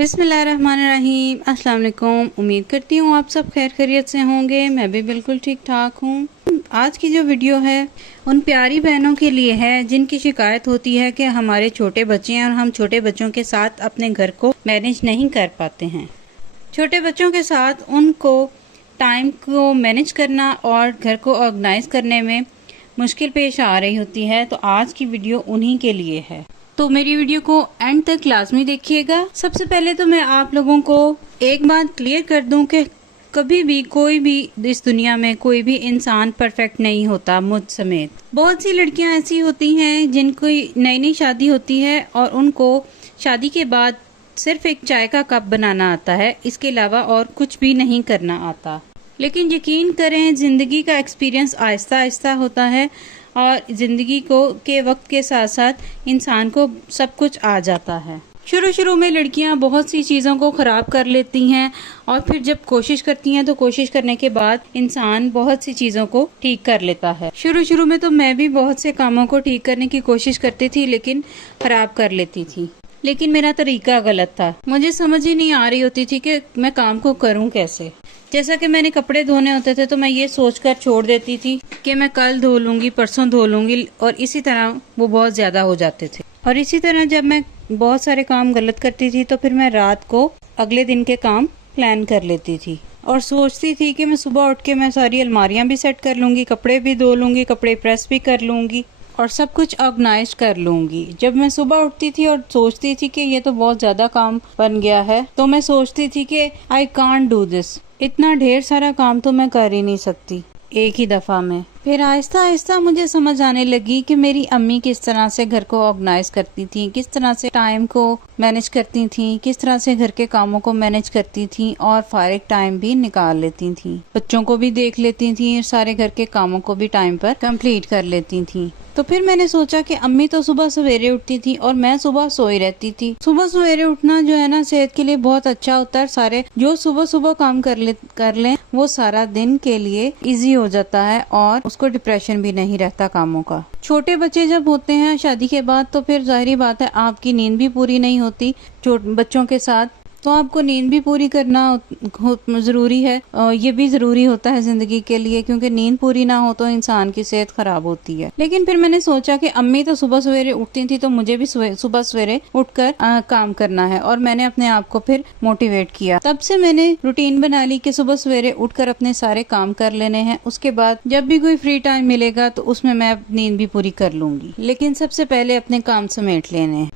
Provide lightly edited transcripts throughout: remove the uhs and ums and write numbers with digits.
बिस्मिल्लाहिर्रहमानिर्रहीम। अस्सलाम वालेकुम। उम्मीद करती हूँ आप सब खैर खैरियत से होंगे। मैं भी बिल्कुल ठीक ठाक हूँ। आज की जो वीडियो है उन प्यारी बहनों के लिए है जिनकी शिकायत होती है कि हमारे छोटे बच्चे हैं और हम छोटे बच्चों के साथ अपने घर को मैनेज नहीं कर पाते हैं। छोटे बच्चों के साथ उनको टाइम को मैनेज करना और घर को ऑर्गेनाइज करने में मुश्किल पेश आ रही होती है, तो आज की वीडियो उन्हीं के लिए है। तो मेरी वीडियो को एंड तक लाजमी देखिएगा। सबसे पहले तो मैं आप लोगों को एक बात क्लियर कर दूं कि कभी भी कोई भी इस दुनिया में कोई भी इंसान परफेक्ट नहीं होता, मुझ समेत। बहुत सी लड़कियां ऐसी होती हैं जिनको नई नई शादी होती है और उनको शादी के बाद सिर्फ एक चाय का कप बनाना आता है, इसके अलावा और कुछ भी नहीं करना आता। लेकिन यकीन करें, जिंदगी का एक्सपीरियंस आहिस्ता आहिस्ता होता है और जिंदगी को के वक्त के साथ साथ इंसान को सब कुछ आ जाता है। शुरू में लड़कियां बहुत सी चीज़ों को ख़राब कर लेती हैं और फिर जब कोशिश करती हैं तो कोशिश करने के बाद इंसान बहुत सी चीज़ों को ठीक कर लेता है। शुरू में तो मैं भी बहुत से कामों को ठीक करने की कोशिश करती थी लेकिन ख़राब कर लेती थी। लेकिन मेरा तरीका गलत था। मुझे समझ ही नहीं आ रही होती थी कि मैं काम को करूं कैसे। जैसा कि मैंने कपड़े धोने होते थे तो मैं ये सोचकर छोड़ देती थी कि मैं कल धो लूंगी, परसों धो लूंगी, और इसी तरह वो बहुत ज्यादा हो जाते थे। और इसी तरह जब मैं बहुत सारे काम गलत करती थी तो फिर मैं रात को अगले दिन के काम प्लान कर लेती थी और सोचती थी कि मैं सुबह उठ के मैं सारी अलमारियां भी सेट कर लूंगी, कपड़े भी धो लूंगी, कपड़े प्रेस भी कर लूंगी और सब कुछ ऑर्गेनाइज कर लूंगी। जब मैं सुबह उठती थी और सोचती थी कि ये तो बहुत ज्यादा काम बन गया है, तो मैं सोचती थी कि आई कांट डू दिस, इतना ढेर सारा काम तो मैं कर ही नहीं सकती एक ही दफा में। फिर आहिस्ता आहिस्ता मुझे समझ आने लगी कि मेरी अम्मी किस तरह से घर को ऑर्गेनाइज करती थी, किस तरह से टाइम को मैनेज करती थी, किस तरह से घर के कामों को मैनेज करती थी और फारिग टाइम भी निकाल लेती थी, बच्चों को भी देख लेती थी, सारे घर के कामों को भी टाइम पर कंप्लीट कर लेती थी। तो फिर मैंने सोचा कि अम्मी तो सुबह सवेरे उठती थी और मैं सुबह सोई रहती थी। सुबह सवेरे उठना जो है ना, सेहत के लिए बहुत अच्छा होता है। सारे जो सुबह सुबह काम कर लें वो सारा दिन के लिए इजी हो जाता है और उसको डिप्रेशन भी नहीं रहता कामों का। छोटे बच्चे जब होते हैं शादी के बाद तो फिर जाहिर बात है आपकी नींद भी पूरी नहीं होती बच्चों के साथ, तो आपको नींद भी पूरी करना जरूरी है। ये भी जरूरी होता है जिंदगी के लिए, क्योंकि नींद पूरी ना हो तो इंसान की सेहत खराब होती है। लेकिन फिर मैंने सोचा कि अम्मी तो सुबह सवेरे उठती थी तो मुझे भी सुबह सवेरे उठकर काम करना है और मैंने अपने आप को फिर मोटिवेट किया। तब से मैंने रूटीन बना ली कि सुबह सवेरे उठकर अपने सारे काम कर लेने हैं। उसके बाद जब भी कोई फ्री टाइम मिलेगा तो उसमें मैं नींद भी पूरी कर लूंगी, लेकिन सबसे पहले अपने काम समेट लेने हैं।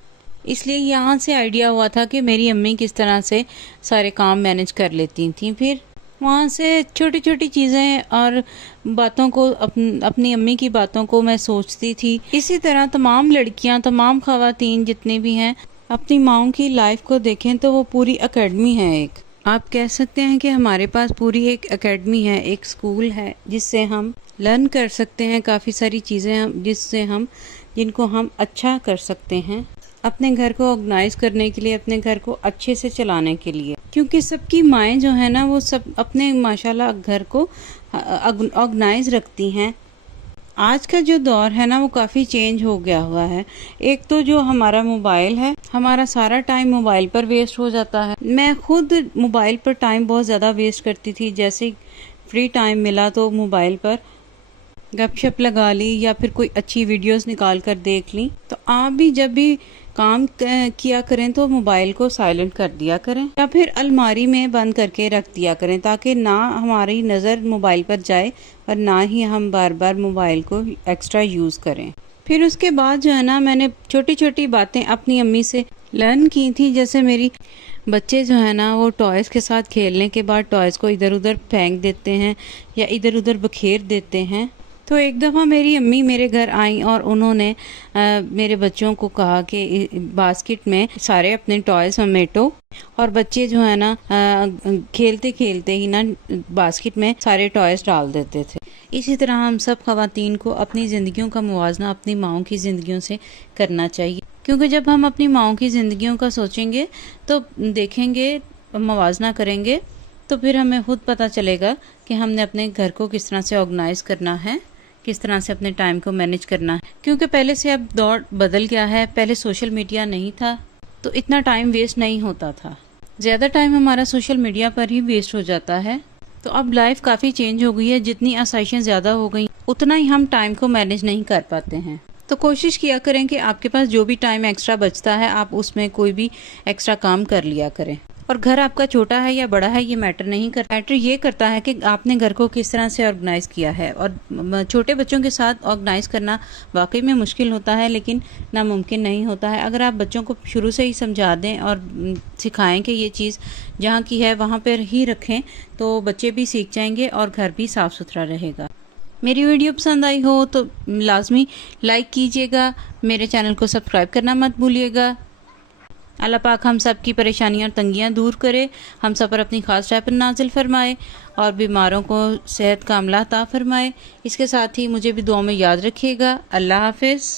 इसलिए यहाँ से आइडिया हुआ था कि मेरी अम्मी किस तरह से सारे काम मैनेज कर लेती थी। फिर वहाँ से छोटी छोटी चीज़ें और बातों को अपनी अम्मी की बातों को मैं सोचती थी। इसी तरह तमाम लड़कियाँ, तमाम ख़वातीन जितनी भी हैं, अपनी माओं की लाइफ को देखें तो वो पूरी एकेडमी है। एक आप कह सकते हैं कि हमारे पास पूरी एक एकेडमी है, एक स्कूल है जिससे हम लर्न कर सकते हैं काफ़ी सारी चीज़ें जिनको हम अच्छा कर सकते हैं अपने घर को ऑर्गेनाइज करने के लिए, अपने घर को अच्छे से चलाने के लिए। क्योंकि सबकी माएँ जो है ना, वो सब अपने माशाल्लाह घर को ऑर्गेनाइज रखती हैं। आज का जो दौर है ना वो काफ़ी चेंज हो गया हुआ है। एक तो जो हमारा मोबाइल है, हमारा सारा टाइम मोबाइल पर वेस्ट हो जाता है। मैं खुद मोबाइल पर टाइम बहुत ज़्यादा वेस्ट करती थी। जैसे फ्री टाइम मिला तो मोबाइल पर गपशप लगा ली या फिर कोई अच्छी वीडियोस निकाल कर देख ली। तो आप भी जब भी काम किया करें तो मोबाइल को साइलेंट कर दिया करें या फिर अलमारी में बंद करके रख दिया करें, ताकि ना हमारी नज़र मोबाइल पर जाए और ना ही हम बार बार मोबाइल को एक्स्ट्रा यूज़ करें। फिर उसके बाद जो है ना, मैंने छोटी छोटी बातें अपनी अम्मी से लर्न की थी। जैसे मेरी बच्चे जो है ना, वो टॉयज़ के साथ खेलने के बाद टॉयज़ को इधर उधर फेंक देते हैं या इधर उधर बखेर देते हैं। तो एक दफ़ा मेरी अम्मी मेरे घर आई और उन्होंने मेरे बच्चों को कहा कि बास्केट में सारे अपने टॉयज़ समेटो, और बच्चे जो है ना खेलते खेलते ही ना बास्केट में सारे टॉयज़ डाल देते थे। इसी तरह हम सब ख़वातीन को अपनी ज़िंदगियों का मुवाजना अपनी माओं की ज़िंदगियों से करना चाहिए, क्योंकि जब हम अपनी माओं की ज़िंदगियों का सोचेंगे तो देखेंगे, मुवाजना करेंगे, तो फिर हमें खुद पता चलेगा कि हमने अपने घर को किस तरह से ऑर्गेनाइज करना है, किस तरह से अपने टाइम को मैनेज करना है। क्योंकि पहले से अब दौर बदल गया है। पहले सोशल मीडिया नहीं था तो इतना टाइम वेस्ट नहीं होता था। ज़्यादा टाइम हमारा सोशल मीडिया पर ही वेस्ट हो जाता है। तो अब लाइफ काफ़ी चेंज हो गई है, जितनी आसाइशें ज़्यादा हो गई उतना ही हम टाइम को मैनेज नहीं कर पाते हैं। तो कोशिश किया करें कि आपके पास जो भी टाइम एक्स्ट्रा बचता है आप उसमें कोई भी एक्स्ट्रा काम कर लिया करें। और घर आपका छोटा है या बड़ा है ये मैटर नहीं करता, मैटर ये करता है कि आपने घर को किस तरह से ऑर्गेनाइज़ किया है। और छोटे बच्चों के साथ ऑर्गेनाइज़ करना वाकई में मुश्किल होता है, लेकिन नामुमकिन नहीं होता है। अगर आप बच्चों को शुरू से ही समझा दें और सिखाएं कि ये चीज़ जहाँ की है वहाँ पर ही रखें, तो बच्चे भी सीख जाएंगे और घर भी साफ़ सुथरा रहेगा। मेरी वीडियो पसंद आई हो तो लाजमी लाइक कीजिएगा, मेरे चैनल को सब्सक्राइब करना मत भूलिएगा। अल्लाह पाक हम सब की परेशानियां और तंगियां दूर करे, हम सब पर अपनी खास रहमत नाजिल फरमाए और बीमारों को सेहत का अमला अता फरमाए। इसके साथ ही मुझे भी दुआ में याद रखिएगा। अल्लाह हाफिज़।